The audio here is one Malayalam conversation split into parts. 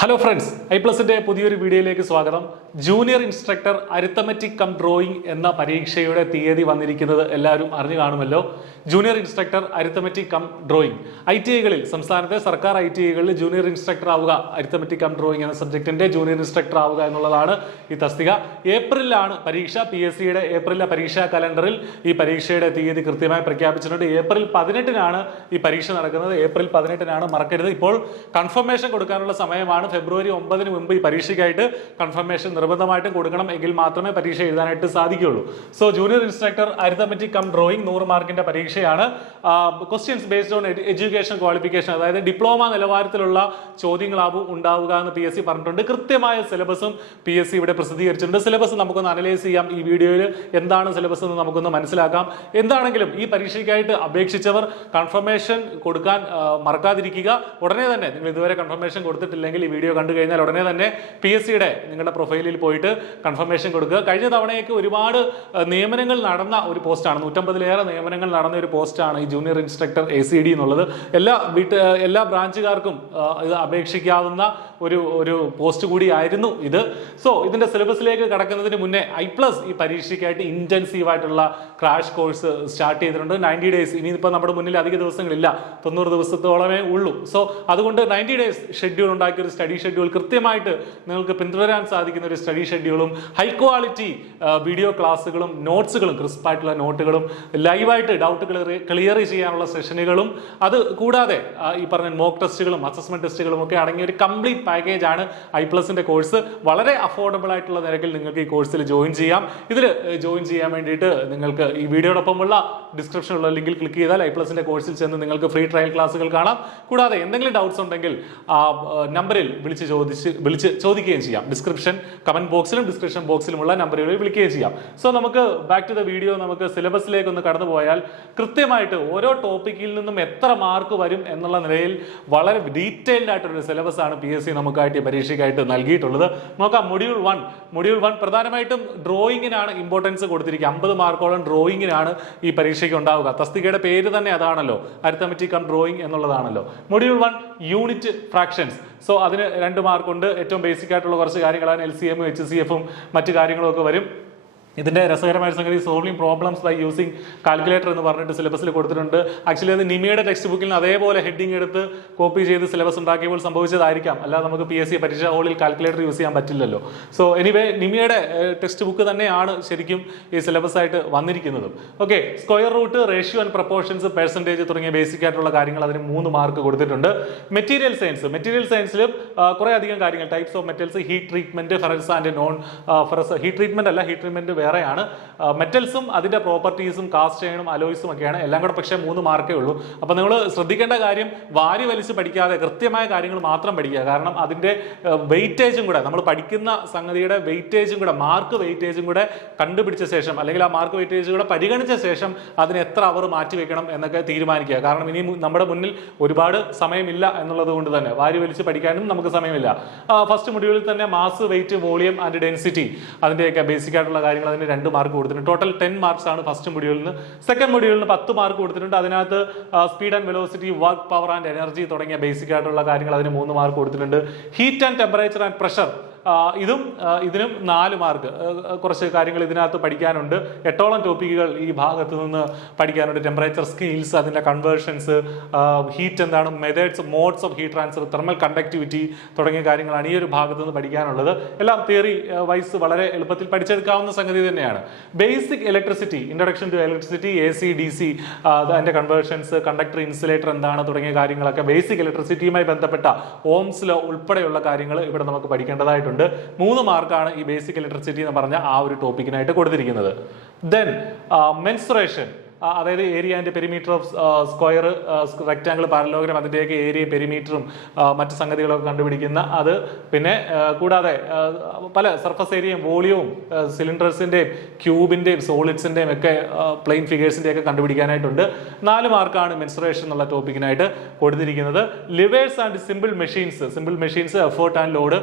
ഹലോ ഫ്രണ്ട്സ്, iPlusന്റെ പുതിയൊരു വീഡിയോയിലേക്ക് സ്വാഗതം. Junior instructor arithmetic cum drawing എന്ന പരീക്ഷയുടെ തീയതി വന്നിരിക്കുന്നത് എല്ലാവരും അറിഞ്ഞു കാണുമല്ലോ. Junior instructor arithmetic cum drawing ITIകളിൽ, സംസ്ഥാനത്തെ സർക്കാർ ITIകളിൽ ജൂനിയർ ഇൻസ്ട്രക്ടർ ആവുക, അരിത്തമെറ്റിക് കം ഡ്രോയിങ് എന്ന സബ്ജക്റ്റിന്റെ ജൂനിയർ ഇൻസ്ട്രക്ടർ ആവുക എന്നുള്ളതാണ് ഈ തസ്തിക. ഏപ്രിലാണ് പരീക്ഷ. PSCയുടെ ഏപ്രിലെ പരീക്ഷാ കലണ്ടറിൽ ഈ പരീക്ഷയുടെ തീയതി കൃത്യമായി പ്രഖ്യാപിച്ചിട്ടുണ്ട്. ഏപ്രിൽ 18-നാണ് ഈ പരീക്ഷ നടക്കുന്നത്. ഏപ്രിൽ 18-നാണ്, മറക്കരുത്. ഇപ്പോൾ കൺഫർമേഷൻ കൊടുക്കാനുള്ള സമയമാണ്. ഫെബ്രുവരി 9-ന് മുമ്പ് ഈ പരീക്ഷയ്ക്കായിട്ട് കൺഫർമേഷൻ നിർബന്ധമായിട്ടും കൊടുക്കണം. എങ്കിൽ മാത്രമേ പരീക്ഷ എഴുതാനായിട്ട് സാധിക്കുകയുള്ളൂ. So junior instructor arithmetic cum drawing 100 മാർക്കിന്റെ പരീക്ഷയാണ്. Questions based on education qualification, അതായത് ഡിപ്ലോമ നിലവാരത്തിലുള്ള ചോദ്യങ്ങളാവും ഉണ്ടാവുക എന്ന് PSC പറഞ്ഞിട്ടുണ്ട്. കൃത്യമായ സിലബസും PSC ഇവിടെ പ്രസിദ്ധീകരിച്ചിട്ടുണ്ട്. സിലബസ് നമുക്കൊന്ന് അനലൈസ് ചെയ്യാം. ഈ വീഡിയോയിൽ എന്താണ് സിലബസ് എന്ന് നമുക്കൊന്ന് മനസ്സിലാക്കാം. എന്താണെങ്കിലും ഈ പരീക്ഷയ്ക്കായിട്ട് അപേക്ഷിച്ചവർ കൺഫർമേഷൻ കൊടുക്കാൻ മറക്കാതിരിക്കുക. ഉടനെ തന്നെ, നിങ്ങൾ ഇതുവരെ കൺഫർമേഷൻ കൊടുത്തിട്ടില്ലെങ്കിൽ ഈ വീഡിയോ കണ്ടു കഴിഞ്ഞാൽ ഉടനെ തന്നെ PSCയുടെ നിങ്ങളുടെ പ്രൊഫൈലിൽ പോയിട്ട് കൺഫർമേഷൻ കൊടുക്കുക. കഴിഞ്ഞ തവണയൊക്കെ ഒരുപാട് നിയമനങ്ങൾ നടന്ന ഒരു പോസ്റ്റാണ്. 150-ലേറെ നിയമനങ്ങൾ നടന്ന ഒരു പോസ്റ്റാണ് ഈ ജൂനിയർ ഇൻസ്ട്രക്ടർ ACD എന്നുള്ളത്. എല്ലാ ബ്രാഞ്ചുകാർക്കും ഇത് അപേക്ഷിക്കാവുന്ന ഒരു പോസ്റ്റ് കൂടിയായിരുന്നു ഇത്. സോ ഇതിന്റെ സിലബസിലേക്ക് കടക്കുന്നതിന് മുന്നേ iPlus ഈ പരീക്ഷയ്ക്കായിട്ട് ഇന്റൻസീവ് ആയിട്ടുള്ള ക്രാഷ് കോഴ്സ് സ്റ്റാർട്ട് ചെയ്തിട്ടുണ്ട്. 90 ഡേയ്സ്. ഇനിയിപ്പോൾ നമ്മുടെ മുന്നിൽ അധിക ദിവസങ്ങളില്ല, 90 ദിവസത്തോളമേ ഉള്ളൂ. സോ അതുകൊണ്ട് 90 ഡേയ്സ് ഷെഡ്യൂൾ ഉണ്ടാക്കിയ ഒരു സ്റ്റഡി ഷെഡ്യൂൾ, കൃത്യമായിട്ട് നിങ്ങൾക്ക് പിന്തുടരാൻ സാധിക്കുന്ന ഒരു സ്റ്റഡി ഷെഡ്യൂളും ഹൈ ക്വാളിറ്റി വീഡിയോ ക്ലാസ്സുകളും നോട്ട്സുകളും, ക്രിസ്പായിട്ടുള്ള നോട്ടുകളും, ലൈവായിട്ട് ഡൗട്ടുകൾ ക്ലിയർ ചെയ്യാനുള്ള സെഷനുകളും, അത് കൂടാതെ ഈ പറഞ്ഞ മോക്ക് ടെസ്റ്റുകളും അസസ്മെന്റ് ടെസ്റ്റുകളും ഒക്കെ അടങ്ങിയ ഒരു കംപ്ലീറ്റ് പാക്കേജ് ആണ് iPlusന്റെ കോഴ്സ്. വളരെ അഫോർഡബിൾ ആയിട്ടുള്ള നിരക്കിൽ നിങ്ങൾക്ക് ഈ കോഴ്സിൽ ജോയിൻ ചെയ്യാം. ഇതിൽ ജോയിൻ ചെയ്യാൻ വേണ്ടിയിട്ട് നിങ്ങൾക്ക് ഈ വീഡിയോടൊപ്പമുള്ള ഡിസ്ക്രിപ്ഷനിലുള്ള ലിങ്കിൽ ക്ലിക്ക് ചെയ്താൽ iPlusന്റെ കോഴ്സിൽ ചെന്ന് നിങ്ങൾക്ക് ഫ്രീ ട്രയൽ ക്ലാസ്സുകൾ കാണാം. കൂടാതെ എന്തെങ്കിലും ഡൗട്ട്സ് ഉണ്ടെങ്കിൽ നമ്പറിൽ വിളിച്ച് ചോദിക്കുകയും ചെയ്യാം. കമന്റ് ബോക്സിലും ഡിസ്ക്രിപ്ഷൻ ബോക്സിലുമുള്ള നമ്പറുകളിൽ വിളിക്കുകയും ചെയ്യാം. സോ നമുക്ക് ബാക്ക് ടു ദ വീഡിയോ. നമുക്ക് സിലബസിലേക്ക് ഒന്ന് കടന്നു പോയാൽ കൃത്യമായിട്ട് ഓരോ ടോപ്പിക്കിൽ നിന്നും എത്ര മാർക്ക് വരും എന്നുള്ള നിലയിൽ വളരെ ഡീറ്റെയിൽഡ് ആയിട്ടൊരു സിലബസ് ആണ് PSC നമുക്കായിട്ട് പരീക്ഷയ്ക്കായിട്ട് നൽകിയിട്ടുള്ളത്. നോക്കാം. മൊഡ്യൂൾ 1 പ്രധാനമായിട്ടും ഡ്രോയിങ്ങിനാണ് ഇമ്പോർട്ടൻസ് കൊടുത്തിരിക്കുക. 50 മാർക്കോളം ഡ്രോയിങ്ങിനാണ് ഈ പരീക്ഷയ്ക്ക് ഉണ്ടാവുക. തസ്തികയുടെ പേര് തന്നെ അതാണല്ലോ, അരിത്തമെറ്റിക് കം ഡ്രോയിങ് എന്നുള്ളതാണല്ലോ. Module 1 unit fractions. സോ അതിന് 2 മാർക്കുണ്ട്. ഏറ്റവും ബേസിക് ആയിട്ടുള്ള കുറച്ച് കാര്യങ്ങളാണ്. LCM, HCF മറ്റു കാര്യങ്ങളും ഒക്കെ വരും. ഇതിന്റെ രസകരമായ സംഗതി, solving problems by using calculator എന്ന് പറഞ്ഞിട്ട് സിലബസിൽ കൊടുത്തിട്ടുണ്ട്. ആക്ച്വലി അത് നിമിയുടെ ടെക്സ്റ്റ് ബുക്കിൽ നിന്ന് അതേപോലെ ഹെഡിങ് എടുത്ത് കോപ്പി ചെയ്ത് സിലബസ് ഉണ്ടാക്കിയപ്പോൾ സംഭവിച്ചതായിരിക്കാം. അല്ലാതെ നമുക്ക് PSC പരീക്ഷാ ഹോളിൽ കാൽക്കുലേറ്റർ യൂസ് ചെയ്യാൻ പറ്റില്ലല്ലോ. സോ എനിവേ, നിമിയുടെ ടെക്സ്റ്റ് ബുക്ക് തന്നെയാണ് ശരിക്കും ഈ സിലബസ് ആയിട്ട് വന്നിരിക്കുന്നത്. Okay. Square root, ratio and proportions, percentage തുടങ്ങിയ ബേസിക് ആയിട്ടുള്ള കാര്യങ്ങൾ അതിന് 3 മാർക്ക് കൊടുത്തിട്ടുണ്ട്. മെറ്റീരിയൽ സയൻസിലും കുറെ അധികം കാര്യങ്ങൾ, types of metals, heat treatment, ferrous and non ferrous. Heat treatment അല്ല, ഹീറ്റ് ട്രീറ്റ്മെന്റ് വേറെയാണ്. മെറ്റൽസും അതിന്റെ പ്രോപ്പർട്ടീസും, കാസ്റ്റ് അയണും അലോയ്സും ഒക്കെയാണ്. എല്ലാം കൂടെ പക്ഷേ 3 മാർക്കേ ഉള്ളൂ. അപ്പൊ നിങ്ങൾ ശ്രദ്ധിക്കേണ്ട കാര്യം, വാരി വലിച്ച് പഠിക്കാതെ കൃത്യമായ കാര്യങ്ങൾ മാത്രം പഠിക്കുക. കാരണം അതിന്റെ വെയിറ്റേജും കൂടെ, നമ്മൾ പഠിക്കുന്ന സംഗതിയുടെ വെയിറ്റേജും കൂടെ, മാർക്ക് വെയിറ്റേജും കൂടെ കണ്ടുപിടിച്ച ശേഷം, അല്ലെങ്കിൽ ആ മാർക്ക് വെയിറ്റേജ് കൂടെ പരിഗണിച്ച ശേഷം അതിന് എത്ര അവർ മാറ്റി വെക്കണം എന്നൊക്കെ തീരുമാനിക്കുക. കാരണം ഇനി നമ്മുടെ മുന്നിൽ ഒരുപാട് സമയമില്ല എന്നുള്ളത് കൊണ്ട് തന്നെ വാരി വലിച്ച് പഠിക്കാനും നമുക്ക് സമയമില്ല. ഫസ്റ്റ് മൊഡ്യൂളിൽ തന്നെ mass, weight, volume and density, അതിന്റെയൊക്കെ ബേസിക് ആയിട്ടുള്ള കാര്യങ്ങൾ അതിന് 2 മാർക്ക് കൊടുത്തിട്ടുണ്ട്. ടോട്ടൽ 10 മാർക്സ് ആണ് ഫസ്റ്റ് മൊഡ്യൂളിന്. സെക്കൻഡ് മൊഡ്യൂളിന് 10 മാർക്ക് കൊടുത്തിട്ടുണ്ട്. അതിനകത്ത് speed and velocity, work, power and energy തുടങ്ങിയ ബേസിക് ആയിട്ടുള്ള കാര്യങ്ങൾ അതിന് 3 മാർക്ക് കൊടുത്തിട്ടുണ്ട്. Heat and temperature and pressure, ഇതിനും 4 മാർക്ക്. കുറച്ച് കാര്യങ്ങൾ ഇതിനകത്ത് പഠിക്കാനുണ്ട്. 8ഓളം ടോപ്പിക്കുകൾ ഈ ഭാഗത്ത് നിന്ന് പഠിക്കാനുണ്ട്. ടെമ്പറേച്ചർ സ്കെയിൽസ്, അതിന്റെ കൺവേർഷൻസ്, ഹീറ്റ് എന്താണ്, methods, modes of heat transfer, thermal conductivity തുടങ്ങിയ കാര്യങ്ങളാണ് ഈ ഒരു ഭാഗത്ത് നിന്ന് പഠിക്കാനുള്ളത്. എല്ലാം തിയറി വൈസ് വളരെ എളുപ്പത്തിൽ പഠിച്ചെടുക്കാവുന്ന സംഗതി തന്നെയാണ്. Basic electricity, introduction to electricity, AC, DC, അതിന്റെ കൺവേർഷൻസ്, കണ്ടക്ടർ, ഇൻസുലേറ്റർ എന്താണ് തുടങ്ങിയ കാര്യങ്ങളൊക്കെ ബേസിക് ഇലക്ട്രിസിറ്റിയുമായി ബന്ധപ്പെട്ട ഓംസ് ലോ ഉൾപ്പെടെയുള്ള കാര്യങ്ങൾ ഇവിടെ നമുക്ക് പഠിക്കേണ്ടതായിട്ടുണ്ട്. 3 മാർക്കാണ് ഈ ബേസിക് ഇലക്ട്രിസിറ്റി എന്ന് പറഞ്ഞ ആ ഒരു ടോപ്പിക്കിനായിട്ട് കൊടുത്തിരിക്കുന്നത്. ദെൻ മെൻസുറേഷൻ, അതായത് area and perimeter of square, rectangle, parallelogram, അതിൻ്റെയൊക്കെ ഏരിയയും പെരിമീറ്ററും മറ്റ് സംഗതികളൊക്കെ കണ്ടുപിടിക്കുന്ന അത്. പിന്നെ കൂടാതെ പല സർഫസ് ഏരിയയും വോളിയവും സിലിണ്ടേഴ്സിൻ്റെയും ക്യൂബിൻ്റെയും സോളിഡ്സിൻ്റെയും ഒക്കെ പ്ലെയിൻ ഫിഗേഴ്സിൻ്റെ ഒക്കെ കണ്ടുപിടിക്കാനായിട്ടുണ്ട്. 4 മാർക്കാണ് മെൻസുറേഷൻ എന്നുള്ള ടോപ്പിക്കിനായിട്ട് കൊടുത്തിരിക്കുന്നത്. Levers and simple machines, effort and load,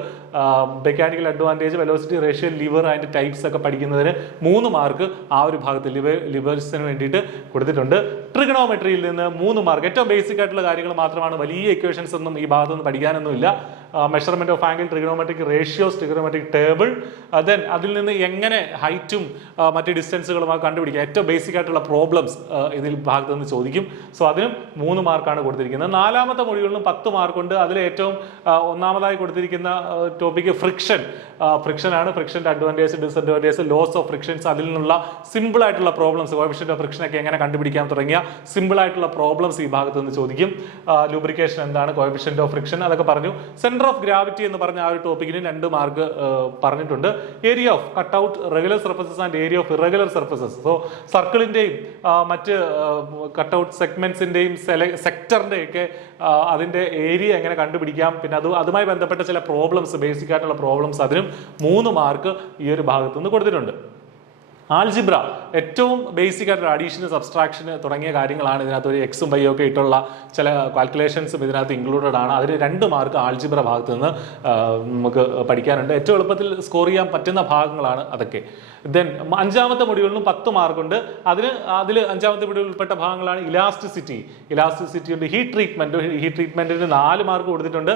mechanical advantage, velocity, ratio, liver and types ഒക്കെ പഠിക്കുന്നതിന് 3 മാർക്ക് ആ ഒരു ഭാഗത്ത് ലിവേഴ്സിന് വേണ്ടിയിട്ട് കൊടുത്തിട്ടുണ്ട്. ട്രിഗണോമെട്രിയിൽ നിന്ന് 3 മാർക്ക്. ഏറ്റവും ബേസിക് ആയിട്ടുള്ള കാര്യങ്ങൾ മാത്രമാണ്. വലിയ ഇക്വേഷൻസ് ഒന്നും ഈ ഭാഗത്തുനിന്ന് പഠിക്കാനൊന്നുമില്ല. Measurement of angle, trigonometric ratios, trigonometric table, then അതിൽ നിന്ന് എങ്ങനെ ഹൈറ്റും മറ്റ് ഡിസ്റ്റൻസുകളും കണ്ടുപിടിക്കുക, ഏറ്റവും ബേസിക് ആയിട്ടുള്ള പ്രോബ്ലംസ് ഇതിൽ ഭാഗത്ത് നിന്ന് ചോദിക്കും. സോ അതിനും 3 മാർക്കാണ് കൊടുത്തിരിക്കുന്നത്. 4ാമത്തെ മൊഡ്യൂളിലും 10 മാർക്കുണ്ട്. അതിൽ ഏറ്റവും ഒന്നാമതായി കൊടുത്തിരിക്കുന്ന ടോപ്പിക് ഫ്രിക്ഷൻ ആണ്. ഫ്രിക്ഷന്റെ advantage, disadvantage, loss of frictions, അതിൽ നിന്നുള്ള സിമ്പിൾ ആയിട്ടുള്ള പ്രോബ്ലംസ്, കോഎഫിഷ്യന്റ് ഓഫ് ഫ്രിക്ഷൻ ഒക്കെ എങ്ങനെ കണ്ടുപിടിക്കാൻ തുടങ്ങിയ സിമ്പിൾ ആയിട്ടുള്ള പ്രോബ്ലംസ് ഈ ഭാഗത്ത് നിന്ന് ചോദിക്കും. ലൂബ്രിക്കേഷൻ എന്താണ്, കോഎഫിഷ്യന്റ് ഓഫ് ഫ്രിക്ഷൻ, അതൊക്കെ പറഞ്ഞു. സെന്റർ ഓഫ് ഗ്രാവിറ്റി എന്ന് പറഞ്ഞ ആ ഒരു ടോപ്പിക്കിന് 2 മാർക്ക് പറഞ്ഞിട്ടുണ്ട്. Area of cut out regular surfaces and area of irregular surfaces. So സർക്കിളിന്റെയും മറ്റ് കട്ട് ഔട്ട് സെഗ്മെന്റ്സിന്റെയും സെക്ടറിന്റെയും ഒക്കെ അതിന്റെ ഏരിയ എങ്ങനെ കണ്ടുപിടിക്കാം, പിന്നെ അതുമായി ബന്ധപ്പെട്ട ചില പ്രോബ്ലംസ്, ബേസിക് ആയിട്ടുള്ള പ്രോബ്ലംസ്, അതിനും 3 മാർക്ക് ഈ ഒരു ഭാഗത്ത് നിന്ന് കൊടുത്തിട്ടുണ്ട്. ആൾജിബ്ര ഏറ്റവും ബേസിക് ആയിട്ടുള്ള അഡീഷന്, സബ്സ്ട്രാക്ഷന് തുടങ്ങിയ കാര്യങ്ങളാണ് ഇതിനകത്ത്. ഒരു എക്സും വൈയും ഒക്കെ ഇട്ടുള്ള ചില കാൽക്കുലേഷൻസും ഇതിനകത്ത് ഇൻക്ലൂഡഡ് ആണ്. അതിന് 2 മാർക്ക് ആൾജിബ്ര ഭാഗത്ത് നിന്ന് നമുക്ക് പഠിക്കാനുണ്ട്. ഏറ്റവും എളുപ്പത്തിൽ സ്കോർ ചെയ്യാൻ പറ്റുന്ന ഭാഗങ്ങളാണ് അതൊക്കെ. ദെൻ 5ാമത്തെ മൊഡ്യൂളിനും 10 മാർക്കുണ്ട്. അതിൽ 5ാമത്തെ മൊഡ്യൂളിൽ ഉൾപ്പെട്ട ഭാഗങ്ങളാണ് ഇലാസ്റ്റിസിറ്റി ഉണ്ട്, ഹീറ്റ് ട്രീറ്റ്മെന്റിന് 4 മാർക്ക് കൊടുത്തിട്ടുണ്ട്.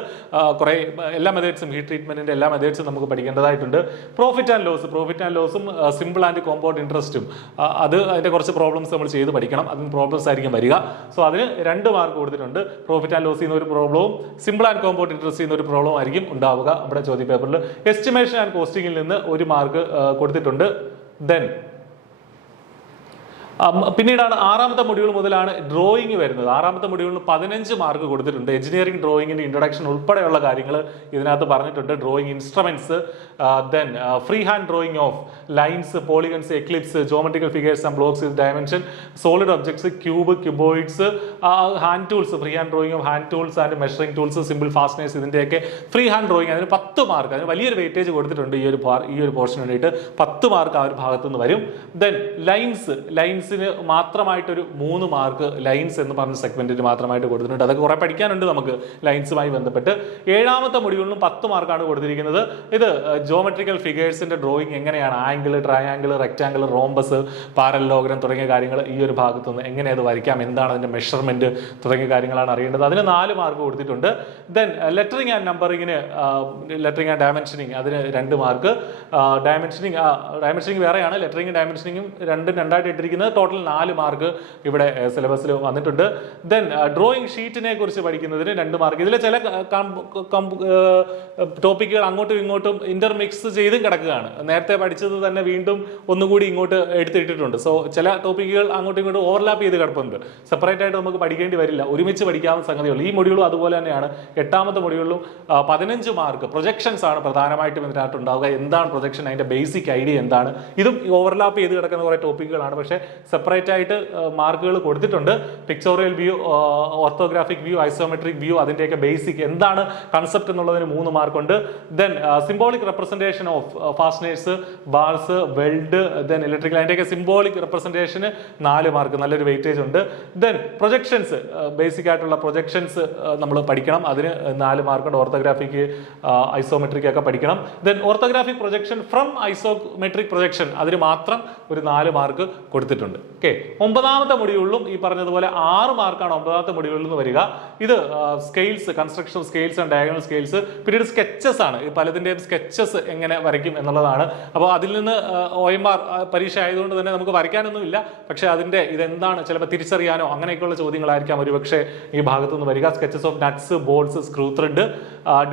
കുറെ എല്ലാ മെത്തേഡ്സും, ഹീറ്റ് ട്രീറ്റ്മെന്റിന്റെ എല്ലാ മെത്തേഡ്സും നമുക്ക് പഠിക്കേണ്ടതായിട്ടുണ്ട്. പ്രോഫിറ്റ് ആൻഡ് ലോസും സിമ്പിൾ ആൻഡ് കോമ്പൗണ്ട് ഇൻട്രസ്റ്റും അതിന്റെ കുറച്ച് പ്രോബ്ലംസ് നമ്മൾ ചെയ്ത് പഠിക്കണം. അതിന് പ്രോബ്ലംസ് ആയിരിക്കും വരിക. സോ അതിന് 2 മാർക്ക് കൊടുത്തിട്ടുണ്ട്. പ്രോഫിറ്റ് ആൻഡ് ലോസ് ചെയ്യുന്ന ഒരു പ്രോബ്ലവും സിമ്പിൾ ആൻഡ് കോമ്പൗണ്ട് ഇൻട്രസ്റ്റ് ചെയ്യുന്ന ഒരു പ്രോബ്ലം ആയിരിക്കും ഉണ്ടാവുക നമ്മുടെ ചോദ്യ പേപ്പറിൽ. എസ്റ്റിമേഷൻ ആൻഡ് കോസ്റ്റിംഗിൽ നിന്ന് 1 മാർക്ക് കൊടുത്തിട്ടുണ്ട്. ദെൻ പിന്നീടാണ് 6ാമത്തെ മൊഡ്യൂൾ മുതലാണ് ഡ്രോയിങ് വരുന്നത്. 6ാമത്തെ മൊഡ്യൂളിന് 15 മാർക്ക് കൊടുത്തിട്ടുണ്ട്. എഞ്ചിനീയറിംഗ് ഡ്രോയിങ്ങിന്റെ ഇൻട്രൊഡക്ഷൻ ഉൾപ്പെടെയുള്ള കാര്യങ്ങൾ ഇതിനകത്ത് പറഞ്ഞിട്ടുണ്ട്. Drawing instruments, then free hand drawing of lines, polygons, eclipse, geometrical figures and blocks with dimension, solid objects, cuboids, hand tools, free hand drawing of hand tools and measuring tools, simple fasteners, ഇതിന്റെയൊക്കെ ഫ്രീ ഹാൻഡ് ഡ്രോയിങ്, അതിന് 10 മാർക്ക്, അതിന് വലിയൊരു വെയിറ്റേജ് കൊടുത്തിട്ടുണ്ട്. ഈ ഒരു പോർഷന് വേണ്ടിയിട്ട് 10 മാർക്ക് ആ ഒരു ഭാഗത്ത് നിന്ന് വരും. ദെൻ ലൈൻസിന് മാത്രമായിട്ടൊരു 3 മാർക്ക് ലൈൻസ് എന്ന് പറഞ്ഞ സെഗ്മെന്റിന് മാത്രമായിട്ട് കൊടുത്തിട്ടുണ്ട്. അതൊക്കെ കുറെ പഠിക്കാനുണ്ട് നമുക്ക് ലൈൻസുമായി ബന്ധപ്പെട്ട്. 7ാമത്തെ മൊഡ്യൂളിനും 10 മാർക്കാണ് കൊടുത്തിരിക്കുന്നത്. ഇത് ജോമെട്രിക്കൽ ഫിഗേഴ്സിന്റെ ഡ്രോയിങ് എങ്ങനെയാണ്, angle, triangle, rectangle, rhombus, parallelogram തുടങ്ങിയ കാര്യങ്ങൾ ഈ ഒരു ഭാഗത്ത് നിന്ന് എങ്ങനെ അത് വരയ്ക്കാം, എന്താണ് അതിന്റെ മെഷർമെന്റ് തുടങ്ങിയ കാര്യങ്ങളാണ് അറിയേണ്ടത്. അതിന് 4 മാർക്ക് കൊടുത്തിട്ടുണ്ട്. ദെൻ ലെറ്ററിംഗ് ആൻഡ് നമ്പറിങ്ങിന്, ലെറ്ററിംഗ് ആൻഡ് ഡയമെൻഷനിങ്, അതിന് 2 മാർക്ക്. ഡയമെൻഷനിങ് വേറെയാണ്, ലെറ്ററിംഗും ഡയമെൻഷനിങ്ങും രണ്ടും രണ്ടായിട്ട് ഇട്ടിരിക്കുന്നത്. ടോട്ടൽ 4 മാർക്ക് ഇവിടെ സിലബസിൽ വന്നിട്ടുണ്ട്. ദെൻ ഡ്രോയിങ് ഷീറ്റിനെ കുറിച്ച് പഠിക്കുന്നതിന് 2 മാർക്ക്. ഇതിലെ ചില ടോപ്പിക്കുകൾ അങ്ങോട്ടും ഇങ്ങോട്ടും ഇന്റർമിക്സ് ചെയ്തും കിടക്കുകയാണ്. നേരത്തെ പഠിച്ചത് തന്നെ വീണ്ടും ഒന്നുകൂടി ഇങ്ങോട്ട് എടുത്തിട്ടിട്ടുണ്ട്. സോ ചില ടോപ്പിക്കുകൾ അങ്ങോട്ടും ഇങ്ങോട്ടും ഓവർലാപ്പ് ചെയ്ത് കിടപ്പുണ്ട്. സെപ്പറേറ്റ് ആയിട്ട് നമുക്ക് പഠിക്കേണ്ടി വരില്ല, ഒരുമിച്ച് പഠിക്കാവുന്ന സംഗതിയുള്ളൂ. ഈ മൊഡ്യൂളും അതുപോലെ തന്നെയാണ്. 8ാമത്തെ മൊഡ്യൂളിലും 15 മാർക്ക് പ്രൊജക്ഷൻസ് ആണ് പ്രധാനമായിട്ടും ഇതിനകത്ത് ഉണ്ടാവുക. എന്താണ് പ്രൊജക്ഷൻ, അതിന്റെ ബേസിക് ഐഡിയ എന്താണ്, ഇതും ഓവർലാപ്പ് ചെയ്ത് കിടക്കുന്ന കുറെ ടോപ്പിക്കുകളാണ്. പക്ഷേ സെപ്പറേറ്റ് ആയിട്ട് മാർക്കുകൾ കൊടുത്തിട്ടുണ്ട്. Pictorial view, orthographic view, isometric view, അതിന്റെയൊക്കെ ബേസിക് എന്താണ് കൺസെപ്റ്റ് എന്നുള്ളതിന് 3 മാർക്കുണ്ട്. Then symbolic representation of fasteners, bars, weld, then electrical, അതിന്റെയൊക്കെ സിംബോളിക് റെപ്രസെന്റേഷന് 4 മാർക്ക്, നല്ലൊരു വെയിറ്റേജ് ഉണ്ട്. ദെൻ പ്രൊജക്ഷൻസ്, ബേസിക് ആയിട്ടുള്ള പ്രൊജക്ഷൻസ് നമ്മൾ പഠിക്കണം. അതിന് 4 മാർക്കുണ്ട്. ഓർത്തോഗ്രാഫിക്, ഐസോമെട്രിക് ഒക്കെ പഠിക്കണം. Then orthographic projection from isometric projection, അതിന് മാത്രം ഒരു 4 മാർക്ക് കൊടുത്തിട്ടുണ്ട്. ഓക്കെ. 9ാമത്തെ മൊഡ്യൂളിലും ഈ പറഞ്ഞതുപോലെ 6 മാർക്കാണ് 9ാമത്തെ മൊഡ്യൂളിൽ നിന്ന് വരിക. ഇത് scales, construction scales and diagonal scales, പിന്നീട് സ്കെച്ചസ് ആണ്. ഈ പലതിന്റെയും സ്കെച്ചസ് എങ്ങനെ വരയ്ക്കും എന്നുള്ളതാണ്. അപ്പോൾ അതിൽ നിന്ന് OMR പരീക്ഷ ആയതുകൊണ്ട് തന്നെ നമുക്ക് വരയ്ക്കാനൊന്നും ഇല്ല. പക്ഷേ അതിന്റെ ഇതെന്താണ് ചിലപ്പോൾ തിരിച്ചറിയാനോ അങ്ങനെയൊക്കെയുള്ള ചോദ്യങ്ങളായിരിക്കാം ഒരുപക്ഷെ ഈ ഭാഗത്തു നിന്ന് വരിക. Sketches of nuts, bolts, screw thread,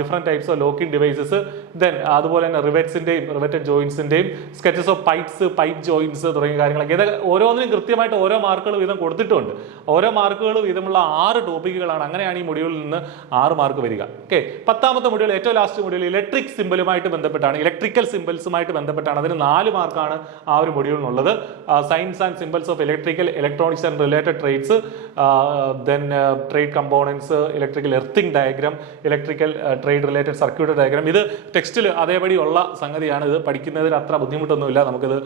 different types of locking devices, then അതുപോലെ തന്നെ റിവെറ്റ്സിന്റെയും റിവറ്റഡ് ജോയിന്റ്സിന്റെയും, sketches of pipes, pipe joints തുടങ്ങിയ കാര്യങ്ങളൊക്കെ. ഇത് ഓരോന്നിനും കൃത്യമായിട്ട് ഓരോ മാർക്കുകൾ വീതം കൊടുത്തിട്ടുണ്ട്. ഓരോ മാർക്കുകൾ വീതമുള്ള 6 ടോപ്പിക്കുകളാണ്. അങ്ങനെയാണ് ഈ മൊഡ്യൂളിൽ നിന്ന് 6 മാർക്ക് വരിക. ഓക്കെ. 10ാമത്തെ മൊഡ്യൂൾ, ഏറ്റവും ലാസ്റ്റ് മൊഡ്യൂൾ ഇലക്ട്രിക് സിമ്പിളുമായിട്ട് ബന്ധപ്പെട്ടാണ്, ഇലക്ട്രിക്കൽ സിമ്പിൾസുമായിട്ട് ബന്ധപ്പെട്ടാണ്. അതിന് 4 മാർക്കാണ് ആ ഒരു മൊഡ്യൂളിനുള്ളത്. Science and symbols of electrical, electronics and related trades, then trade components, electrical earthing diagram, electrical trade related circuit diagram. ഇത് ടെക്സ്റ്റിൽ അതേപടി ഉള്ള സംഗതിയാണ്. ഇത് പഠിക്കുന്നതിന് അത്ര ബുദ്ധിമുട്ടൊന്നുമില്ല, നമുക്കിത്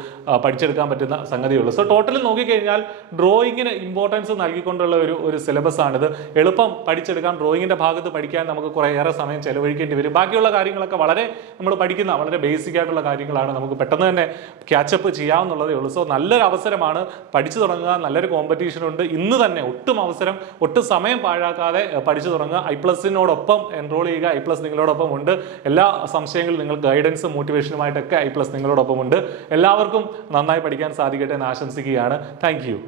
പഠിച്ചെടുക്കാൻ പറ്റുന്ന സംഗതിയുള്ളൂ. സോ ടോട്ടൽ ടോട്ടൽ നോക്കിക്കഴിഞ്ഞാൽ ഡ്രോയിങ്ങിന് ഇമ്പോർട്ടൻസ് നൽകിക്കൊണ്ടുള്ള ഒരു സിലബസ് ആണിത്. എളുപ്പം പഠിച്ചെടുക്കാം. ഡ്രോയിങ്ങിന്റെ ഭാഗത്ത് പഠിക്കാൻ നമുക്ക് കുറേയേറെ സമയം ചെലവഴിക്കേണ്ടി വരും. ബാക്കിയുള്ള കാര്യങ്ങളൊക്കെ വളരെ നമ്മൾ പഠിക്കുന്ന വളരെ ബേസിക് ആയിട്ടുള്ള കാര്യങ്ങളാണ്, നമുക്ക് പെട്ടെന്ന് തന്നെ ക്യാച്ചപ്പ് ചെയ്യാവുന്നുള്ളതേ ഉള്ളൂ. സോ നല്ലൊരു അവസരമാണ്, പഠിച്ചു തുടങ്ങുക. നല്ലൊരു കോമ്പറ്റീഷൻ ഉണ്ട്. ഇന്ന് തന്നെ ഒട്ടും സമയം പാഴാക്കാതെ പഠിച്ചു തുടങ്ങുക. iPlusനോടൊപ്പം എൻറോൾ ചെയ്യുക. iPlus നിങ്ങളോടൊപ്പം ഉണ്ട്. എല്ലാ സംശയങ്ങളും, നിങ്ങൾ ഗൈഡൻസും മോട്ടിവേഷനുമായിട്ടൊക്കെ iPlus നിങ്ങളോടൊപ്പം ഉണ്ട്. എല്ലാവർക്കും നന്നായി പഠിക്കാൻ സാധിക്കട്ടെ എന്ന് ആശംസിക്കുകയാണ്. Thank you.